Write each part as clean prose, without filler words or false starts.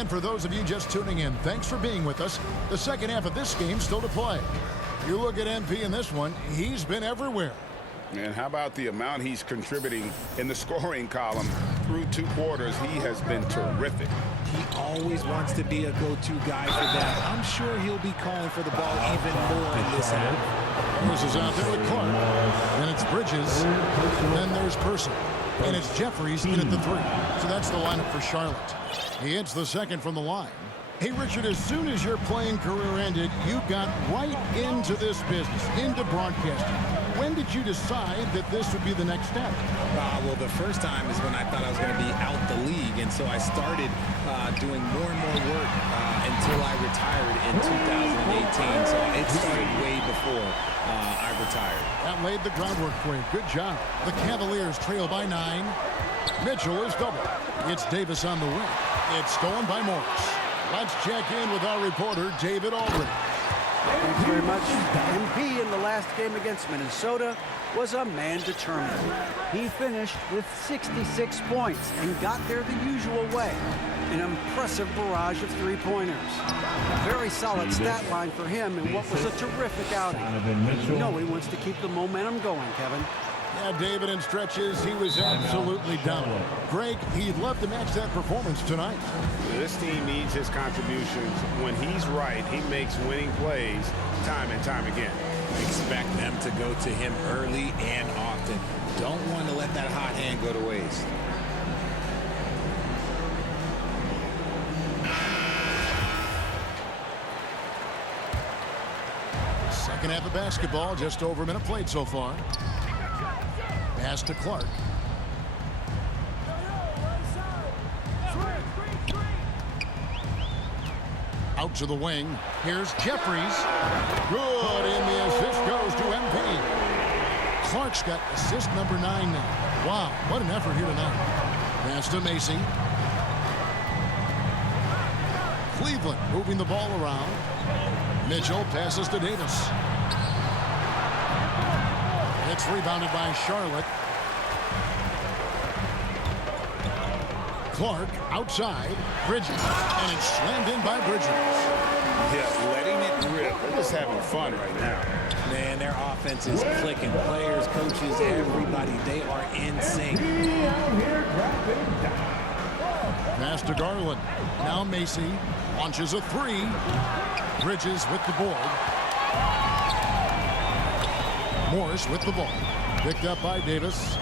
And for those of you just tuning in, thanks for being with us. The second half of this game still to play. You look at MP in this one, he's been everywhere. And how about the amount he's contributing in the scoring column through 2 quarters? He has been terrific. He always wants to be a go-to guy for that. I'm sure he'll be calling for the ball even more in this half. Morris is out there with Clark. Then it's Bridges. Then there's Person. And it's Jeffries in at the 3. So that's the lineup for Charlotte. He hits the second from the line. Hey, Richard, as soon as your playing career ended, you got right into this business, into broadcasting. When did you decide that this would be the next step? Well, the first time is when I thought I was going to be out the league, and so I started doing more and more work until I retired in 2018. So it started way before I retired. That laid the groundwork for you. Good job. The Cavaliers trail by 9. Mitchell is double. It's Davis on the wing. It's stolen by Morris. Let's check in with our reporter, David Aldridge. Thanks very much. MP in the last game against Minnesota was a man determined. He finished with 66 points and got there the usual way. An impressive barrage of 3-pointers. Very solid stat line for him in what was a terrific outing. You know he wants to keep the momentum going, Kevin. Yeah, David, in stretches, he was absolutely dominant. Greg, he'd love to match that performance tonight. This team needs his contributions. When he's right, he makes winning plays time and time again. Expect them to go to him early and often. Don't want to let that hot hand go to waste. Second half of basketball, just over a minute played so far. Pass to Clark. Out to the wing. Here's Jeffries. Good, and the assist goes to MP. Clark's got assist number 9 now. Wow, what an effort here tonight. Pass to Macy. Cleveland moving the ball around. Mitchell passes to Davis. It's rebounded by Charlotte. Clark outside. Bridges. And it's slammed in by Bridges. Yeah, letting it rip. They're just having fun right now. Man, their offense is clicking. Players, coaches, everybody, they are in sync. Pass to Garland. Now Macy launches a 3. Bridges with the board. Morris with the ball. Picked up by Davis.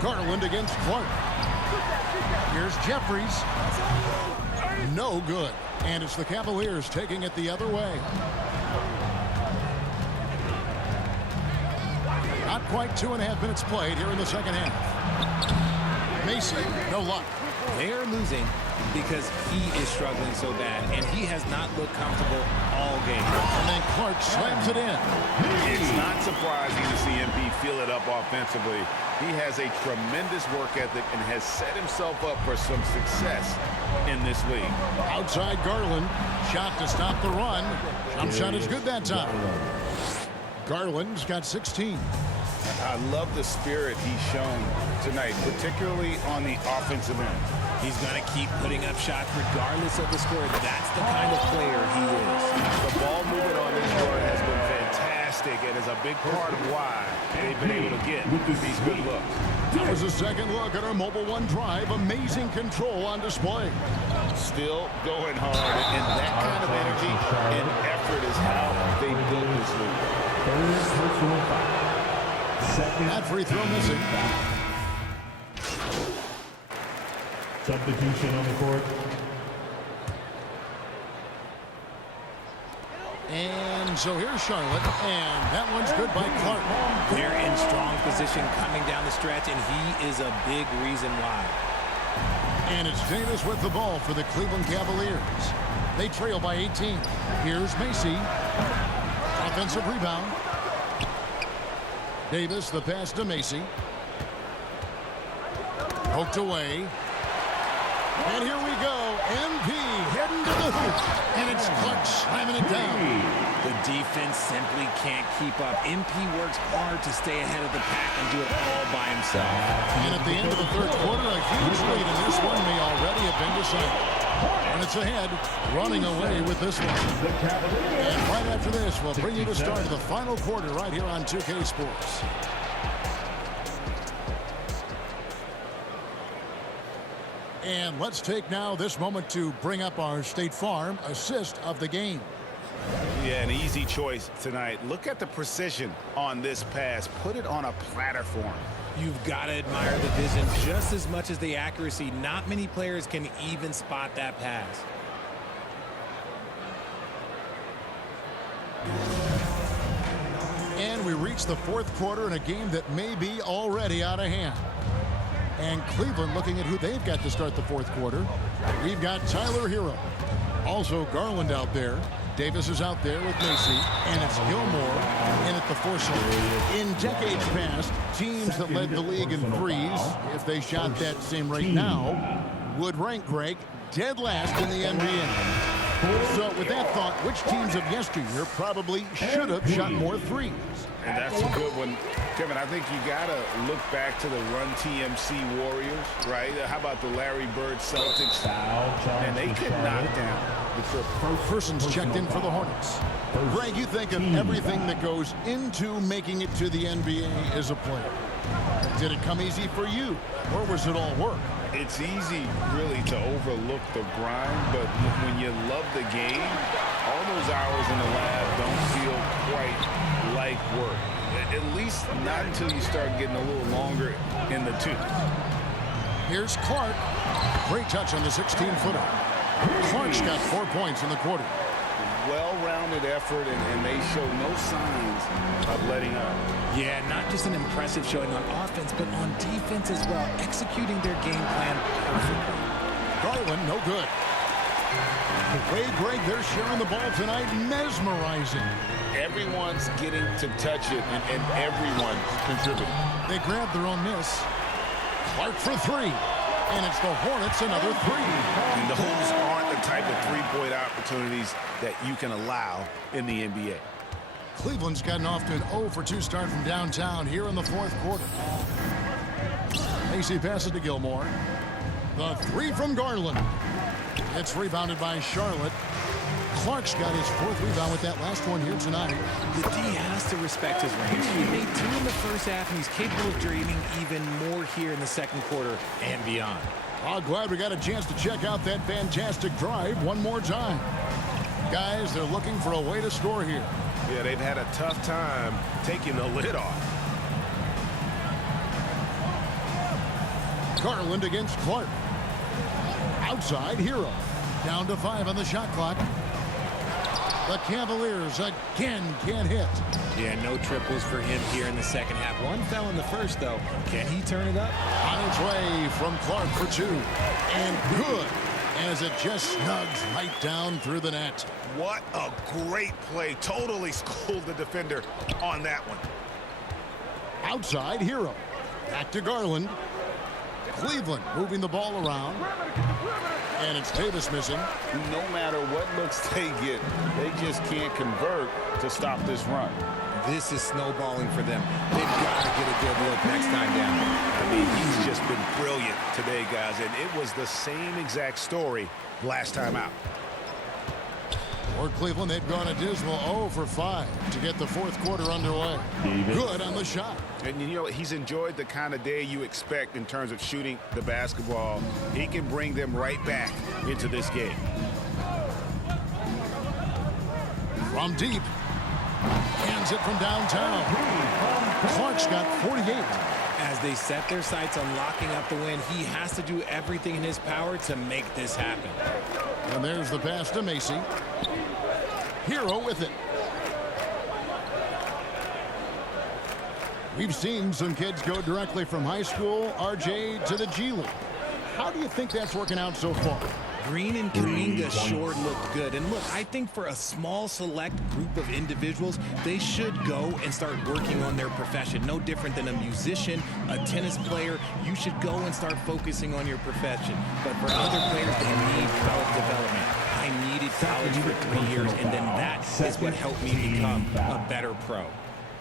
Garland against Clark. Here's Jeffries. No good. And it's the Cavaliers taking it the other way. Not quite 2.5 minutes played here in the second half. Macy, no luck. They are losing because he is struggling so bad, and he has not looked comfortable all game. And then Clark slams it in. It's not surprising to see MP feel it up offensively. He has a tremendous work ethic and has set himself up for some success in this league. Outside Garland. Shot to stop the run. Jump shot is good that time. Garland's got 16. I love the spirit he's shown tonight, particularly on the offensive end. He's going to keep putting up shots regardless of the score. That's the kind of player he is. The ball movement on this run has been fantastic and is a big part of why they've been able to get these good looks. That was a second look at our Mobile One drive. Amazing control on display. Still going hard, and that kind of energy and effort is how they built this league. That free throw missing. Substitution on the court. And so here's Charlotte, and that one's good by Clark. They're in strong position coming down the stretch, and he is a big reason why. And it's Davis with the ball for the Cleveland Cavaliers. They trail by 18. Here's Macy. Offensive rebound. Davis, the pass to Macy. Poked away. And here we go. MP heading to the hoop, and it's Clark slamming it down. The defense simply can't keep up. MP works hard to stay ahead of the pack and do it all by himself. And at the end of the third quarter, a huge lead, and this one may already have been decided. And it's ahead, running away with this one. And right after this, we'll bring you the start of the final quarter right here on 2K Sports. And let's take now this moment to bring up our State Farm assist of the game. Yeah, an easy choice tonight. Look at the precision on this pass. Put it on a platter for him. You've got to admire the vision just as much as the accuracy. Not many players can even spot that pass. And we reach the fourth quarter in a game that may be already out of hand. And Cleveland looking at who they've got to start the fourth quarter. We've got Tyler Hero. Also Garland out there. Davis is out there with Macy. And it's Gilmore in at the foresight. In decades past, teams that led the league in threes, if they shot that same rate now, would rank, Greg, dead last in the NBA. So with that thought, which teams of yesteryear probably should have shot more threes? And that's a good one. Kevin, I think you got to look back to the Run TMC Warriors, right? How about the Larry Bird Celtics? And they could knock down the triple. Person's checked in for the Hornets. Greg, you think of everything that goes into making it to the NBA as a player. Did it come easy for you, or was it all work? It's easy, really, to overlook the grind, but when you love the game, all those hours in the lab don't feel quite like work. At least not until you start getting a little longer in the tooth. Here's Clark. Great touch on the 16-footer. Clark's got 4 points in the quarter. Well-rounded effort, and they show no signs of letting up. Yeah, not just an impressive showing on offense, but on defense as well, executing their game plan perfectly. Garland, no good. The way, Greg, they're sharing the ball tonight, mesmerizing. Everyone's getting to touch it, and everyone's contributing. They grabbed their own miss. Clark for three. And it's the Hornets, another three. And those aren't the type of three-point opportunities that you can allow in the NBA. Cleveland's gotten off to an 0-for-2 start from downtown here in the fourth quarter. Macy passes to Gilmore. The three from Garland. It's rebounded by Charlotte. Clark's got his fourth rebound with that last one here tonight. The D has to respect his range. He made two in the first half, and he's capable of draining even more here in the second quarter and beyond. I'm glad we got a chance to check out that fantastic drive one more time. Guys, they're looking for a way to score here. Yeah, they've had a tough time taking the lid off. Garland against Clark. Outside, Hero. Down to 5 on the shot clock. The Cavaliers again can't hit. Yeah, no triples for him here in the second half. One fell in the first, though. Can he turn it up? On its way from Clark for two. And good, as it just snugs right down through the net. What a great play. Totally schooled the defender on that one. Outside, Hero. Back to Garland. Cleveland moving the ball around. And it's Davis missing. No matter what looks they get, they just can't convert to stop this run. This is snowballing for them. They've got to get a good look next time down. I mean, he's just been brilliant today, guys, and it was the same exact story last time out. For Cleveland, they've gone a dismal 0-for-5 to get the fourth quarter underway. Good on the shot. And you know, he's enjoyed the kind of day you expect in terms of shooting the basketball. He can bring them right back into this game. From deep. Hands it from downtown. Clark's got 48. As they set their sights on locking up the win, he has to do everything in his power to make this happen. And there's the pass to Macy. Hero with it. We've seen some kids go directly from high school, RJ, to the G League. How do you think that's working out so far? Green and Kuminga sure looked good. And look, I think for a small select group of individuals, they should go and start working on their profession. No different than a musician, a tennis player. You should go and start focusing on your profession. But for other players, they need fellowship. 3 years, and then that is what helped me become a better pro.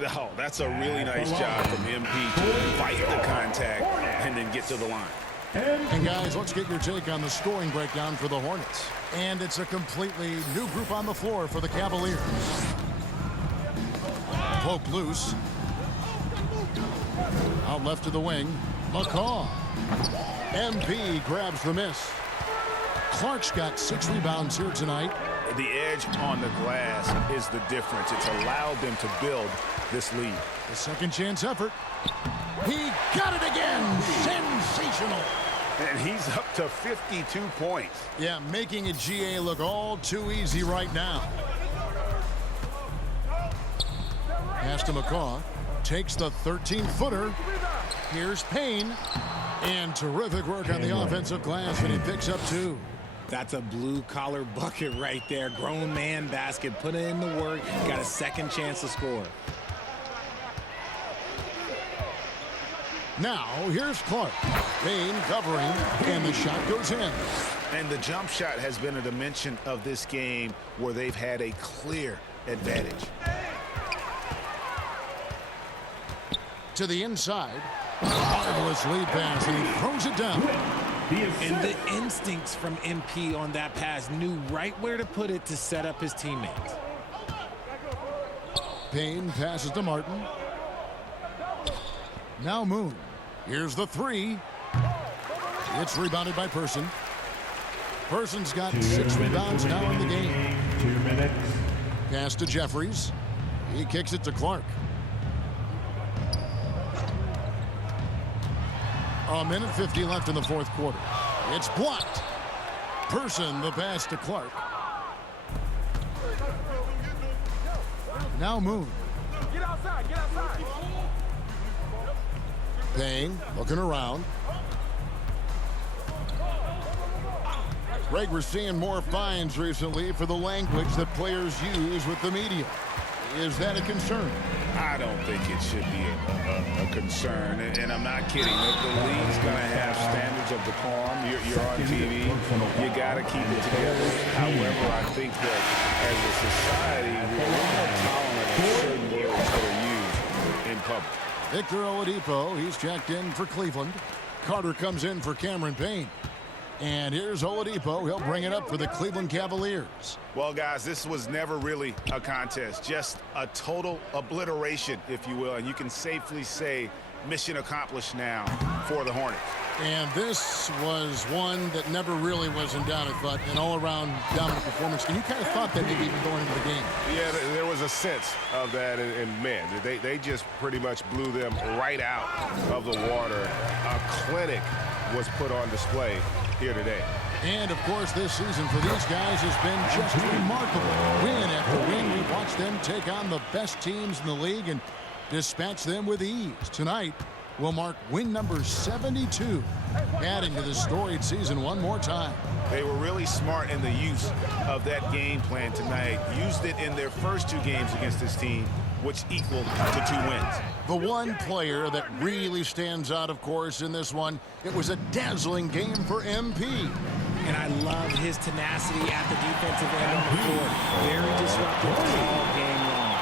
Oh, that's a really nice job from MP to invite the contact and then get to the line. And guys, let's get your take on the scoring breakdown for the Hornets. And it's a completely new group on the floor for the Cavaliers. Pope loose. Out left to the wing. McCaw. MP grabs the miss. Clark's got 6 rebounds here tonight. The edge on the glass is the difference. It's allowed them to build this lead. The second chance effort. He got it again. Sensational. And he's up to 52 points. Yeah, making a GA look all too easy right now. Pass to McCaw. Takes the 13-footer. Here's Payne. And terrific work on the offensive glass, and he picks up 2. That's a blue-collar bucket right there. Grown man basket. Put in the work. Got a second chance to score. Now, here's Clark. Payne covering, and the shot goes in. And the jump shot has been a dimension of this game where they've had a clear advantage. To the inside. Marvelous lead pass, and he throws it down. And the instincts from MP on that pass, knew right where to put it to set up his teammates. Payne passes to Martin. Now Moon. Here's the 3. It's rebounded by Person. Person's got 6 rebounds now in the game. 2 minutes. Pass to Jeffries. He kicks it to Clark. A minute 50 left in the fourth quarter. It's blocked. Person, the pass to Clark. Now Moon. Get outside, get outside. Payne looking around. Greg, we're seeing more fines recently for the language that players use with the media. Is that a concern? I don't think it should be a concern, and I'm not kidding. The league's going to have standards of decorum. You're on TV. You got to keep it together. However, I think that as a society, we're more tolerant of certain words that are used in public. Victor Oladipo, he's checked in for Cleveland. Carter comes in for Cameron Payne. And here's Oladipo. He'll bring it up for the Cleveland Cavaliers. Well, guys, this was never really a contest, just a total obliteration, if you will. And you can safely say mission accomplished now for the Hornets. And this was one that never really was in doubt, I thought, an all-around dominant performance. And you kind of thought that maybe even going into the game. Yeah, there was a sense of that, and man, they just pretty much blew them right out of the water. A clinic was put on display here today. And, of course, this season for these guys has been just remarkable. Win after win, we've watched them take on the best teams in the league and dispatch them with ease. Tonight will mark win number 72, adding to the storied season one more time. They were really smart in the use of that game plan tonight. Used it in their first 2 games against this team, which equaled to 2 wins. The one player that really stands out, of course, in this one, it was a dazzling game for MP. And I love his tenacity at the defensive end on the floor. Very disruptive all game long.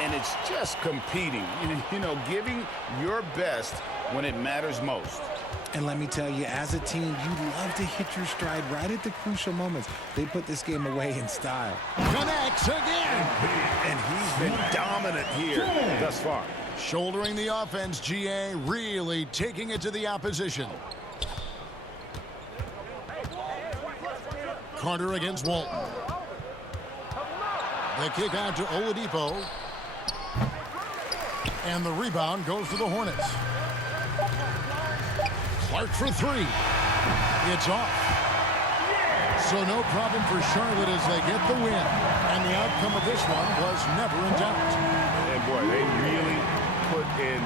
And it's just competing, you know, giving your best when it matters most. And let me tell you, as a team, you love to hit your stride right at the crucial moments. They put this game away in style. Connects again. And he's been dominant here thus far. Shouldering the offense, GA really taking it to the opposition. Carter against Walton. The kick out to Oladipo. And the rebound goes to the Hornets. Clark for 3. It's off. So no problem for Charlotte as they get the win. And the outcome of this one was never in doubt. And boy, they really put in